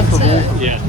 Yacht of all. Yeah.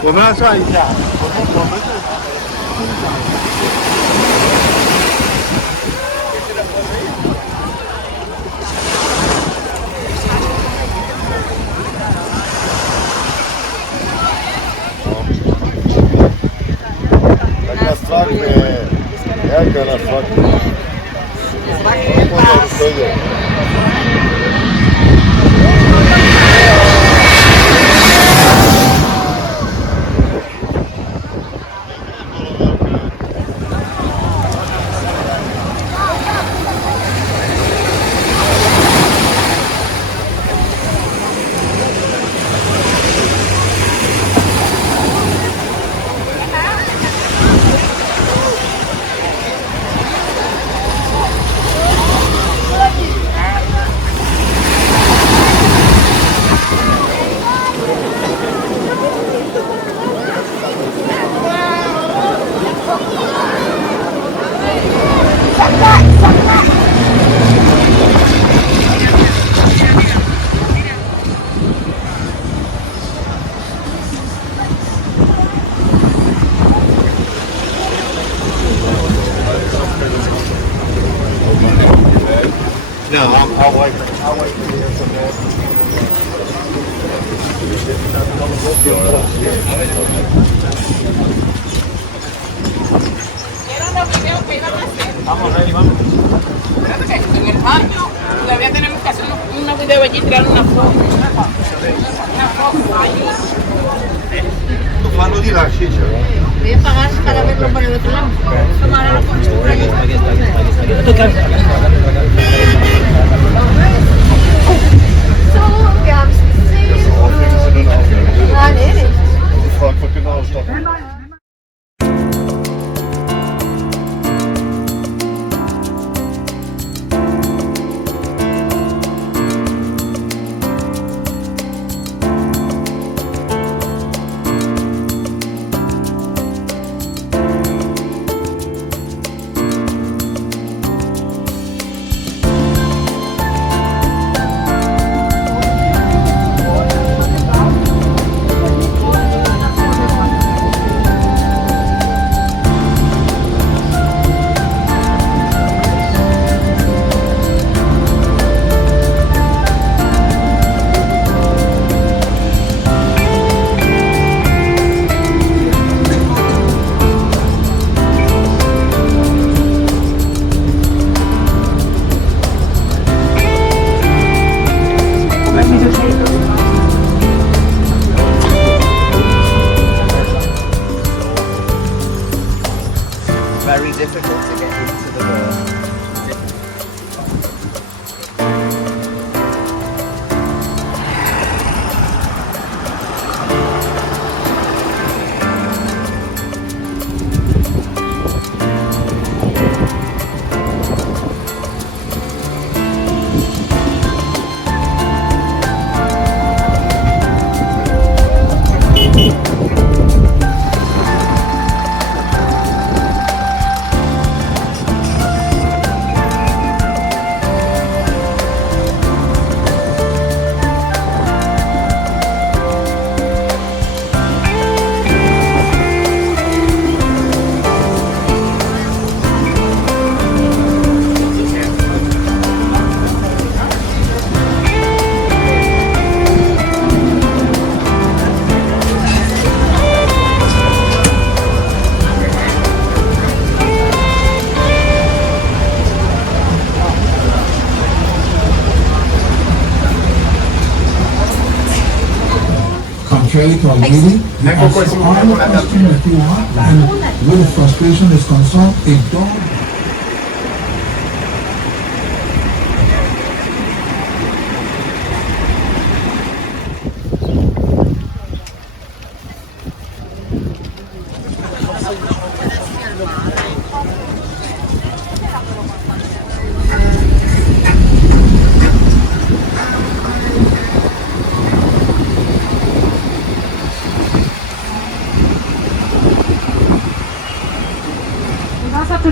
我们要转一下，我们是。No, I'll wait for you some more. Vamos, ready, vamos. Espérate que en el baño todavía tenemos que hacer una video allí y tirar una foto. Una foto ahí. Tu fallo di là, sì, Voy a pagar para verlo por el otro lado. Tomar la foto por allí. nee, nee. De vraag van kunnen afstappen. straight or witty. You ask all the questions that you want, and where the frustration is concerned, a dog.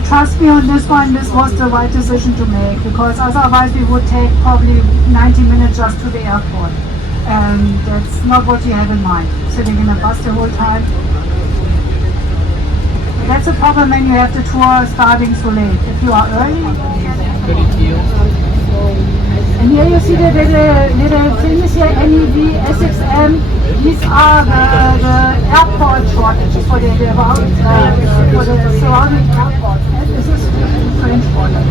Trust me on this one, this was the right decision to make, because otherwise we would take probably 90 minutes just to the airport, and that's not what you have in mind, sitting in a bus the whole time. That's a problem when you have the tour starting so late. If you are early, and here you see the little things here, NEV, SXM. These are the airport shortages for the surrounding airports. And this is French border.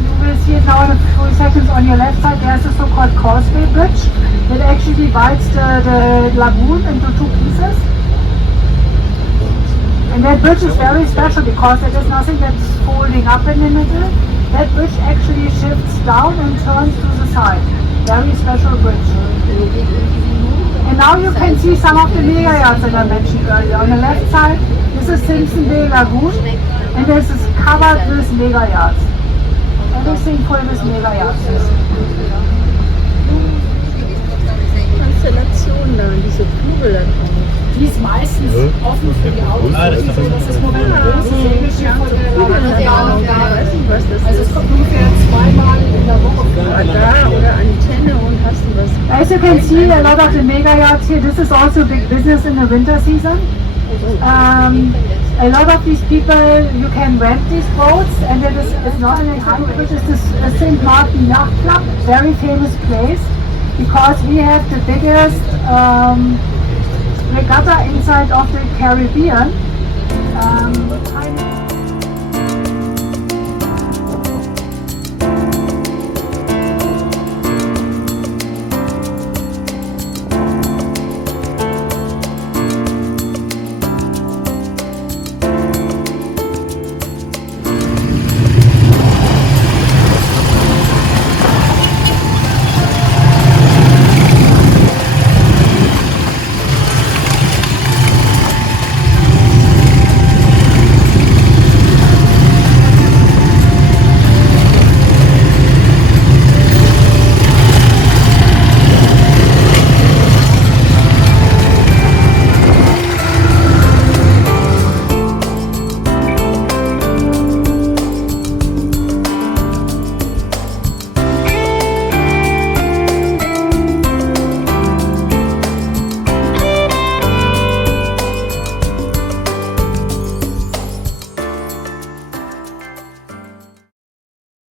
You will see it now in a few seconds on your left side. There's a so-called causeway bridge that actually divides the lagoon into two pieces. And that bridge is very special because there is nothing that's folding up in the middle. That bridge actually shifts down and turns to the side. Very special bridge. And now you can see some of the mega yachts that I mentioned earlier. On the left side, this is Simpson Bay Lagoon, and this is covered with mega yachts. Everything full with mega yachts. Konstellation da, diese Flügel dann auch. Die ist meistens offen für die Autos. Das ist nur ein großes Segelschiff von der Also es kommt ungefähr zweimal in der Woche vor. Da oder Antenne und hast du was. As you can see, a lot of the mega yachts here, this is also big business in the winter season. A lot of these people, you can rent these boats, and it is not in Hamburg, which is this st.Martin Yacht Club, very famous place, because we have the biggest regatta inside of the Caribbean.